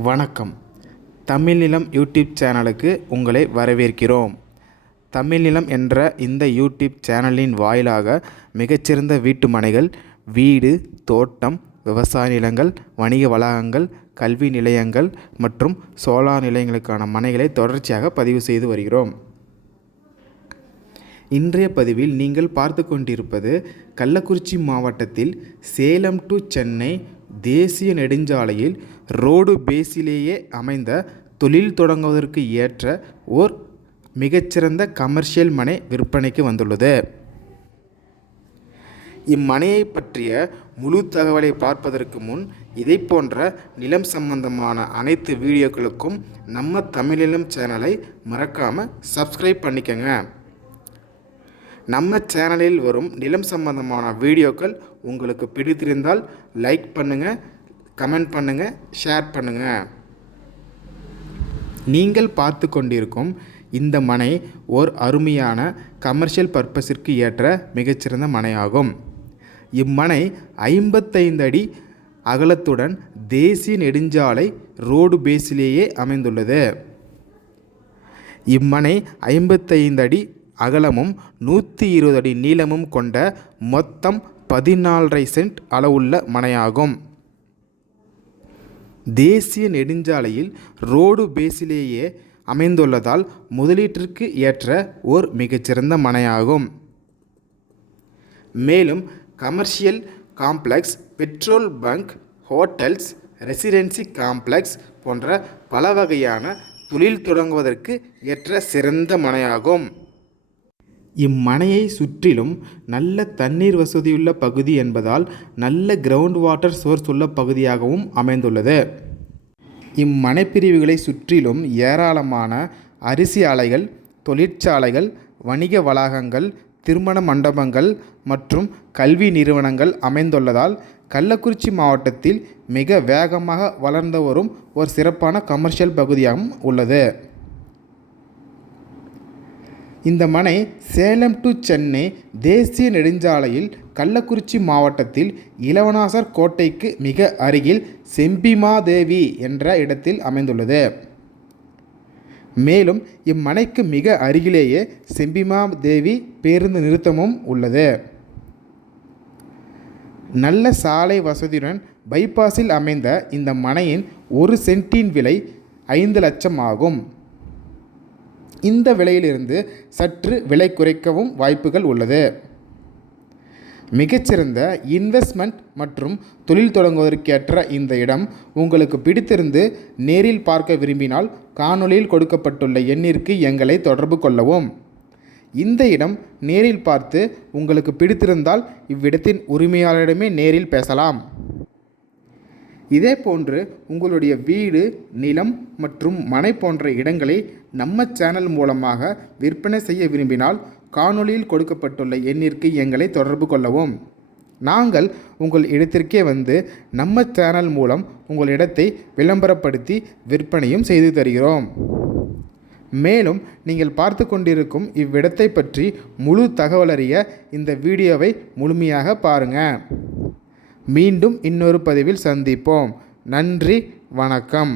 வணக்கம். தமிழ் நிலம் யூடியூப் சேனலுக்கு உங்களை வரவேற்கிறோம். தமிழ் நிலம் என்ற இந்த யூடியூப் சேனலின் வாயிலாக மிகச்சிறந்த வீட்டு மனைகள், வீடு, தோட்டம், விவசாய நிலங்கள், வணிக வளாகங்கள், கல்வி நிலையங்கள் மற்றும் சோலார் நிலையங்களுக்கான மனைகளை தொடர்ச்சியாக பதிவு செய்து வருகிறோம். இன்றைய பதிவில் நீங்கள் பார்த்து கொண்டிருப்பது கள்ளக்குறிச்சி மாவட்டத்தில் சேலம் டு சென்னை தேசிய நெடுஞ்சாலையில் ரோடு பேஸிலேயே அமைந்த தொழில் தொடங்குவதற்கு ஏற்ற ஓர் மிகச்சிறந்த கமர்ஷியல் மனை விற்பனைக்கு வந்துள்ளது. இம்மனையை பற்றிய முழு தகவலை பார்ப்பதற்கு முன் இதை போன்ற நிலம் சம்பந்தமான அனைத்து வீடியோக்களுக்கும் நம்ம தமிழ் நிலம் சேனலை மறக்காமல் சப்ஸ்கிரைப் பண்ணிக்கங்க. நம்ம சேனலில் வரும் நிலம் சம்பந்தமான வீடியோக்கள் உங்களுக்கு பிடித்திருந்தால் லைக் பண்ணுங்கள், கமெண்ட் பண்ணுங்கள், ஷேர் பண்ணுங்கள். நீங்கள் பார்த்து கொண்டிருக்கும் இந்த மனை ஓர் அருமையான கமர்ஷியல் பர்பஸிற்கு ஏற்ற மிகச்சிறந்த மனையாகும். இம்மனை 55 அடி அகலத்துடன் தேசிய நெடுஞ்சாலை ரோடு பேஸிலேயே அமைந்துள்ளது. இம்மனை 55 அடி அகலமும் 120 அடி நீளமும் கொண்ட மொத்தம் 14.5 சென்ட் அளவுள்ள மனையாகும். தேசிய நெடுஞ்சாலையில் ரோடு பேஸிலேயே அமைந்துள்ளதால் முதலீட்டிற்கு ஏற்ற ஓர் மிகச்சிறந்த மனையாகும். மேலும் commercial complex, petrol bunk, hotels, residency complex போன்ற பல வகையான தொழில் தொடங்குவதற்கு ஏற்ற சிறந்த மனையாகும். இம்மனையை சுற்றிலும் நல்ல தண்ணீர் வசதியுள்ள பகுதி என்பதால் நல்ல கிரவுண்ட் வாட்டர் சோர்ஸ் உள்ள பகுதியாகவும் அமைந்துள்ளது. இம்மனை பிரிவுகளை சுற்றிலும் ஏராளமான அரிசி ஆலைகள், தொழிற்சாலைகள், வணிக வளாகங்கள், திருமண மண்டபங்கள் மற்றும் கல்வி நிறுவனங்கள் அமைந்துள்ளதால் கள்ளக்குறிச்சி மாவட்டத்தில் மிக வேகமாக வளர்ந்து வரும் ஒரு சிறப்பான கமர்ஷியல் பகுதியாகவும் உள்ளது. இந்த மனை சேலம் டு சென்னை தேசிய நெடுஞ்சாலையில் கள்ளக்குறிச்சி மாவட்டத்தில் இளவனாசர் கோட்டைக்கு மிக அருகில் செம்பிமாதேவி என்ற இடத்தில் அமைந்துள்ளது. மேலும் இம்மனைக்கு மிக அருகிலேயே செம்பிமாதேவி பேருந்து நிறுத்தமும் உள்ளது. நல்ல சாலை வசதியுடன் பைபாஸில் அமைந்த இந்த மனையின் 1 சென்ட்டின் விலை 5 லட்சம் ஆகும். இந்த விலையிலிருந்து சற்று விலை குறைக்கவும் வாய்ப்புகள் உள்ளது. மிகச்சிறந்த இன்வெஸ்ட்மெண்ட் மற்றும் தொழில் தொடங்குவதற்கேற்ற இந்த இடம் உங்களுக்கு பிடித்திருந்து நேரில் பார்க்க விரும்பினால் காணொளியில் கொடுக்கப்பட்டுள்ள எண்ணிற்கு எங்களை தொடர்பு கொள்ளவும். இந்த இடம் நேரில் பார்த்து உங்களுக்கு பிடித்திருந்தால் இவ்விடத்தின் உரிமையாளரிடமே நேரில் பேசலாம். இதே போன்று உங்களுடைய வீடு, நிலம் மற்றும் மனை போன்ற இடங்களை நம்ம சேனல் மூலமாக விற்பனை செய்ய விரும்பினால் காணொளியில் கொடுக்கப்பட்டுள்ள எண்ணிற்கு எங்களை தொடர்பு கொள்ளவும். நாங்கள் உங்கள் இடத்திற்கே வந்து நம்ம சேனல் மூலம் உங்கள் இடத்தை விளம்பரப்படுத்தி விற்பனையும் செய்து தருகிறோம். மேலும் நீங்கள் பார்த்து கொண்டிருக்கும் இவ்விடத்தை பற்றி முழு தகவல் அறிய இந்த வீடியோவை முழுமையாக பாருங்கள். மீண்டும் இன்னொரு பதிவில் சந்திப்போம். நன்றி, வணக்கம்.